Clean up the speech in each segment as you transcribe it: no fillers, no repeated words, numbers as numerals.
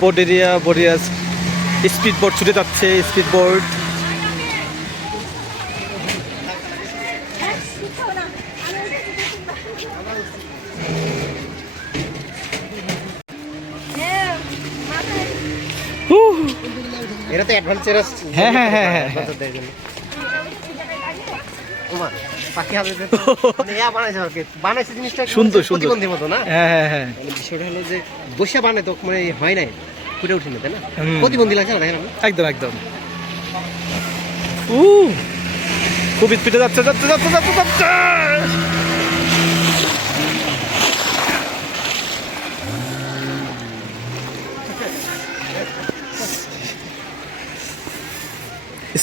Board area, বোরিয়াস speed board ছুটে যাচ্ছে, speed board. এটা তো অ্যাডভেঞ্চারাস। হ্যাঁ হ্যাঁ হ্যাঁ হ্যাঁ পাখি হাতে মানে বানাইছে আর কি, বানাইছে জিনিসটা সুন্দর সুন্দর প্রতিবন্ধীর মতো না। হ্যাঁ হ্যাঁ হ্যাঁ বিষয়টা হলো যে বসে বানাই তো মানে হয় নাই, ফুটে উঠিনি, তাই না? প্রতিবন্ধী লাগছে না, দেখেন একদম একদম। খুব স্পিডে যাচ্ছে যাচ্ছে যাচ্ছে যাচ্ছে যাচ্ছে।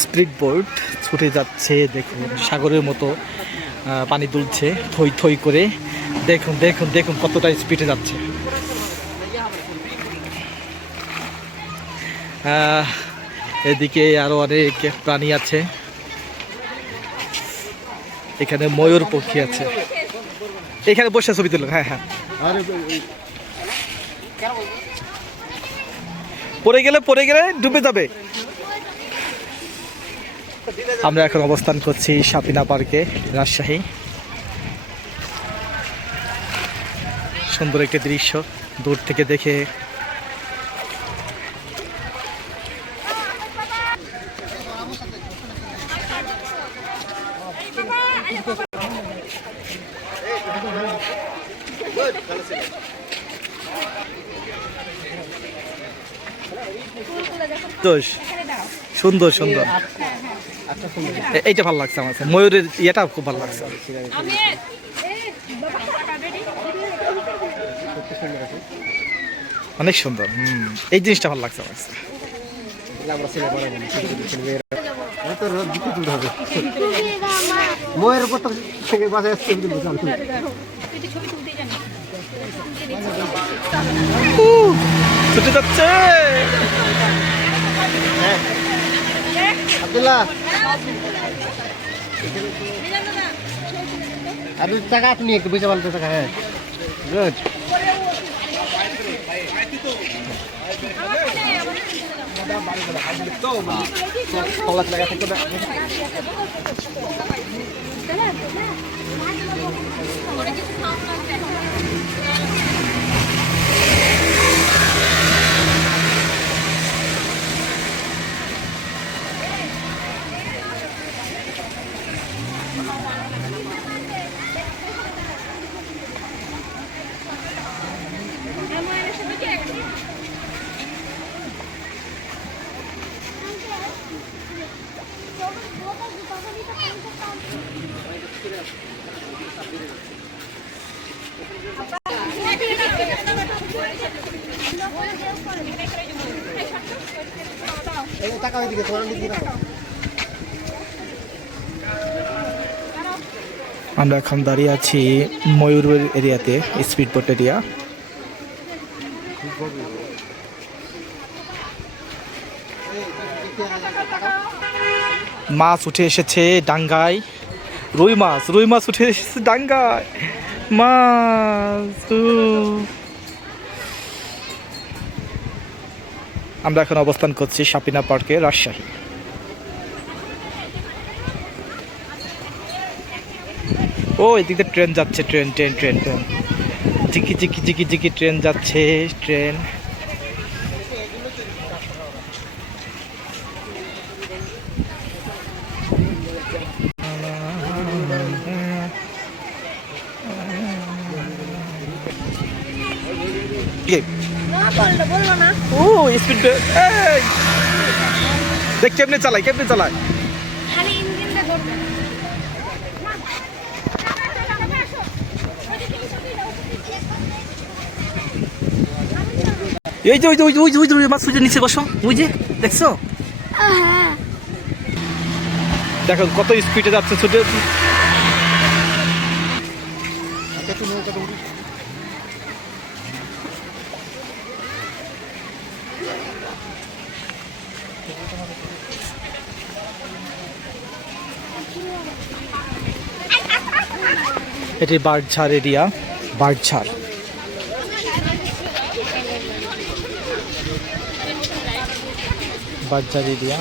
স্পিড বোর্ড ছুটে যাচ্ছে, দেখুন সাগরের মতো পানি তুলছে থই থই করে। দেখুন দেখুন দেখুন কতটা স্পিডে যাচ্ছে। এদিকে আরো অনেক প্রাণী আছে, এখানে ময়ূর পক্ষী আছে, এখানে বসে ছবি তুলুন। হ্যাঁ হ্যাঁ, পড়ে গেলে ডুবে যাবে। আমরা এখন অবস্থান করছি সাপিনা পার্কে, রাজশাহী। সুন্দর একটি দৃশ্য দূর থেকে দেখে সুন্দর সুন্দর। এইটা ভালো লাগছে আমার, ময়ূরের ইয়েটা খুব ভালো লাগছে, অনেক সুন্দর। এই জিনিসটা ভালো লাগছে আমার। ময়ের উপর থেকে বাজায় ছুটে যাচ্ছে। আব্দুল্লাহ আর টাকা আপনি একটু বুঝে বলতে টাকা। হ্যাঁ গুড। আমরা এখন দাঁড়িয়ে আছি ময়ূর এরিয়াতে, স্পিড বোট এরিয়া। মাছ উঠে এসেছে ডাঙ্গায়, রুই মাছ উঠে এসেছে ডাঙ্গায়, মাছ। আমরা এখন অবস্থান করছি সাপিনা পার্কে, রাজশাহী। ও এদিকে ট্রেন যাচ্ছে, ট্রেন ট্রেন ট্রেন ট্রেন জিকি জিকি জিকি জিকি ট্রেন যাচ্ছে, ট্রেন। ও স্পিড দেখ কেমনে চালায়, কেমনে চালায়। এই যে ওই যে ওই ওই ওই ওই মাছ নিচে বসো, ওই যে দেখছো, দেখো কত স্পিডে যাচ্ছে ছুটে। এটি বাঁশঝাড় এরিয়া, বাঁশঝাড়। বাঁশঝাড় এরিয়া।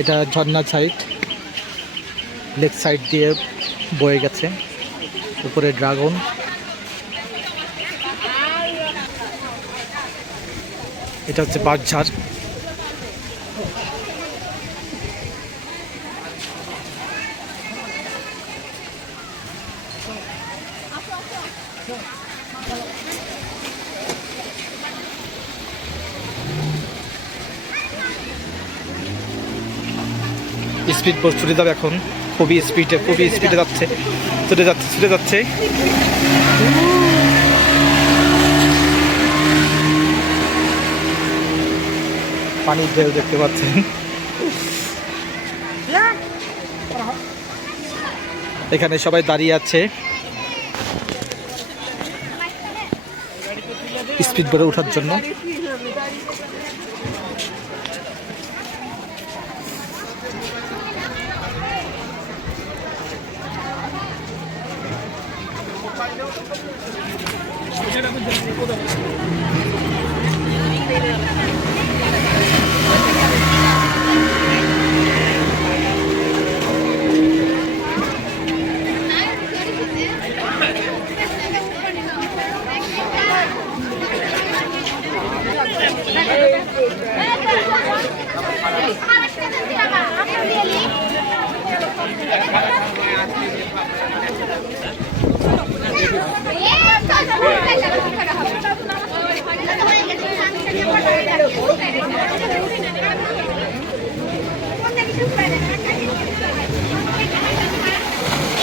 এটা ঝর্ণা সাইড, লেক সাইড দিয়ে বয়ে গেছে, উপরে ড্রাগন। এটা হচ্ছে বাঁশঝাড়। স্পিড বোট ছুটে যাবে এখন, খুবই স্পিডে যাচ্ছে, ছুটে যাচ্ছে। পানির ঢেউ দেখতে পাচ্ছেন। এখানে সবাই দাঁড়িয়ে আছে স্পিড বোটে ওঠার জন্য।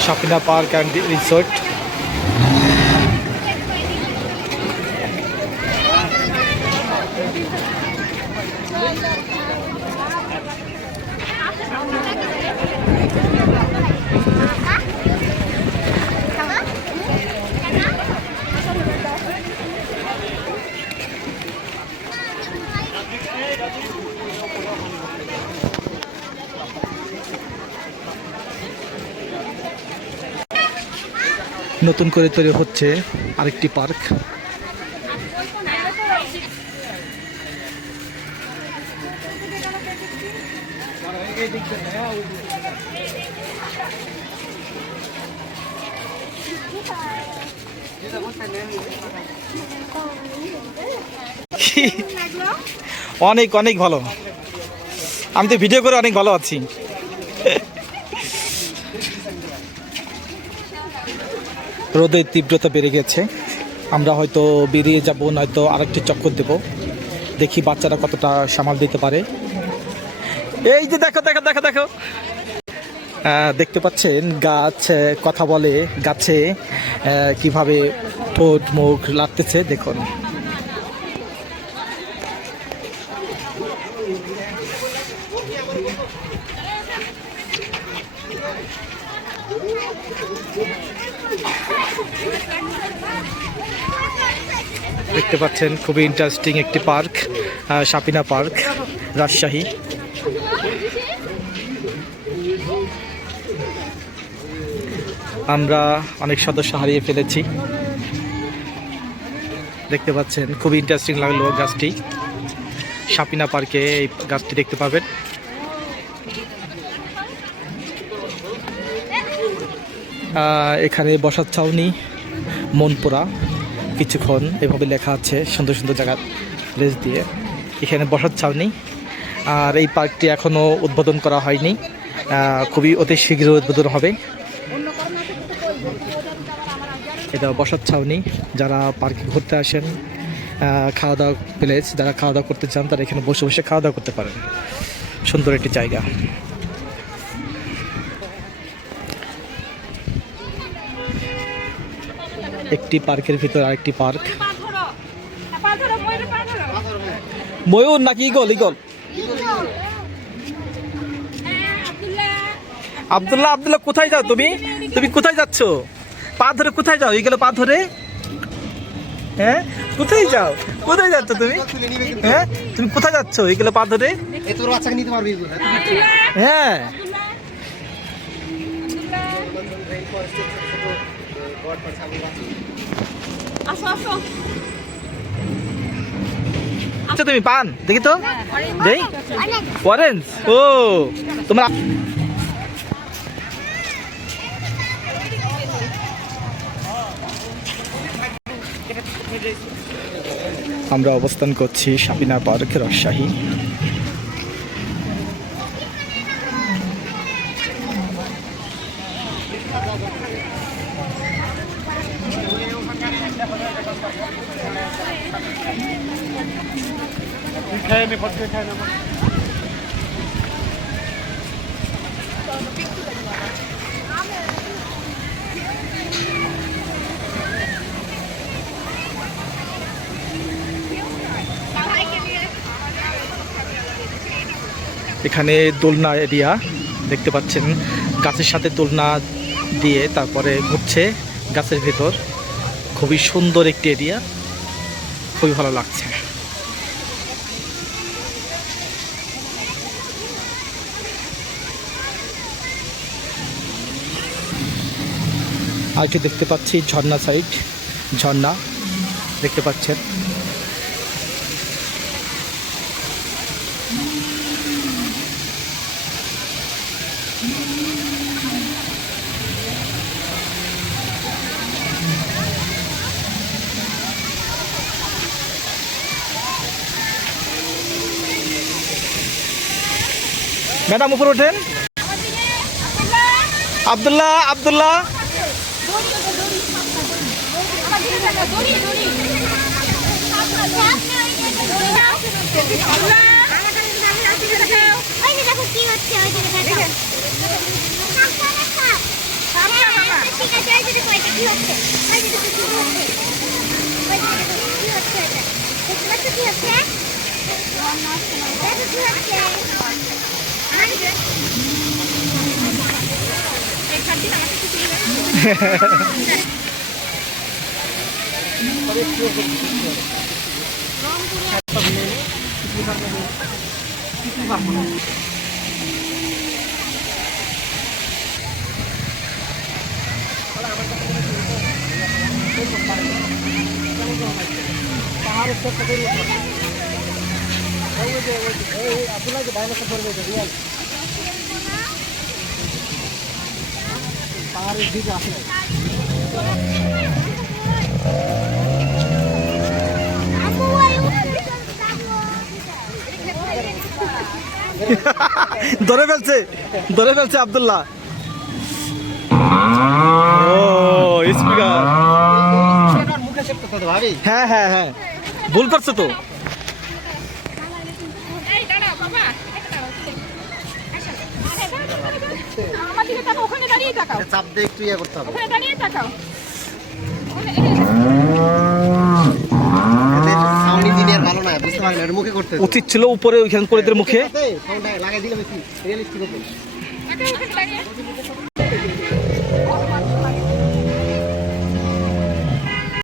শাপিনা পার্ক অ্যান্ড রিসোর্ট। নতুন করে তৈরি হচ্ছে আরেকটি পার্ক। অনেক অনেক ভালো, আমি তো ভিডিও করে অনেক ভালো আছি। রোদের তীব্রতা বেড়ে গেছে, আমরা হয়তো বেরিয়ে যাব, নয়তো আরেকটি চক্কর দেব, দেখি বাচ্চারা কতটা সামাল দিতে পারে। এই যে দেখো দেখো দেখো দেখো, দেখতে পাচ্ছেন গাছ কথা বলে, গাছে কিভাবে ঠোঁট মুখ লাগতেছে দেখুন। দেখতে পাচ্ছেন খুবই ইন্টারেস্টিং একটি পার্ক, শাপিনা পার্ক, রাজশাহী। আমরা অনেক সদস্য হারিয়ে ফেলেছি, দেখতে পাচ্ছেন খুবই ইন্টারেস্টিং লাগলো গাছটি। শাপিনা পার্কে এই গাছটি দেখতে পাবেন। এখানে বসার ছাউনি, মনপুরা, কিছুক্ষণ এভাবে লেখা আছে সুন্দর সুন্দর জায়গা প্লেস দিয়ে। এখানে বসার ছাউনি। আর এই পার্কটি এখনও উদ্বোধন করা হয়নি, খুবই অতি শীঘ্র উদ্বোধন হবে। এটা বসার ছাউনি, যারা পার্কে ঘুরতে আসেন, খাওয়া দাওয়া প্লেস, যারা খাওয়া দাওয়া করতে চান তারা এখানে বসে বসে খাওয়া দাওয়া করতে পারেন। সুন্দর একটি জায়গা। একটি পার্কের ভিতর আরেকটি পার্ক। ময়ূর নাকি ইগল? ইগল। আব্দুল্লাহ, আব্দুল্লাহ কোথায় যাও তুমি? তুমি কোথায় যাচ্ছ? পা ধরে কোথায় যাও? এগুলো পা ধরে? হ্যাঁ, কোথায় যাও? কোথায় যাচ্ছ তুমি? হ্যাঁ, তুমি কোথায় যাচ্ছ এগুলো পা ধরে? এই তোর বাচ্চাকে নিতে পারবি? হ্যাঁ, আচ্ছা তুমি পান দেখি তো, দেই অরেঞ্জ। ও তোমরা আমরা অবস্থান করছি সাবিনা পার্ক, রাজশাহী। এখানে দোলনা এরিয়া দেখতে পাচ্ছেন, গাছের সাথে দোলনা দিয়ে তারপরে ঘুরছে গাছের ভেতর। খুবই সুন্দর একটি এরিয়া, খুবই ভালো লাগছে। আর একটু দেখতে পাচ্ছি ঝর্ণা সাইড, ঝর্ণা দেখতে পাচ্ছেন। ম্যাডাম উপরে ওঠেন। আব্দুল্লাহ, আব্দুল্লাহ পাহাড়ের দিকে আসলে ধরে ফেলছে, ধরে ফেলছে আব্দুল্লাহ। ও স্পিকার, হ্যাঁ হ্যাঁ হ্যাঁ, ভুল করছো তো। চাপ দিয়ে একটু ইয়ে করতে হবে। উচিত ছিল উপরে ওইখান করে মুখে লাগাই দিলে বেশি রিয়েলিস্টিক হতো।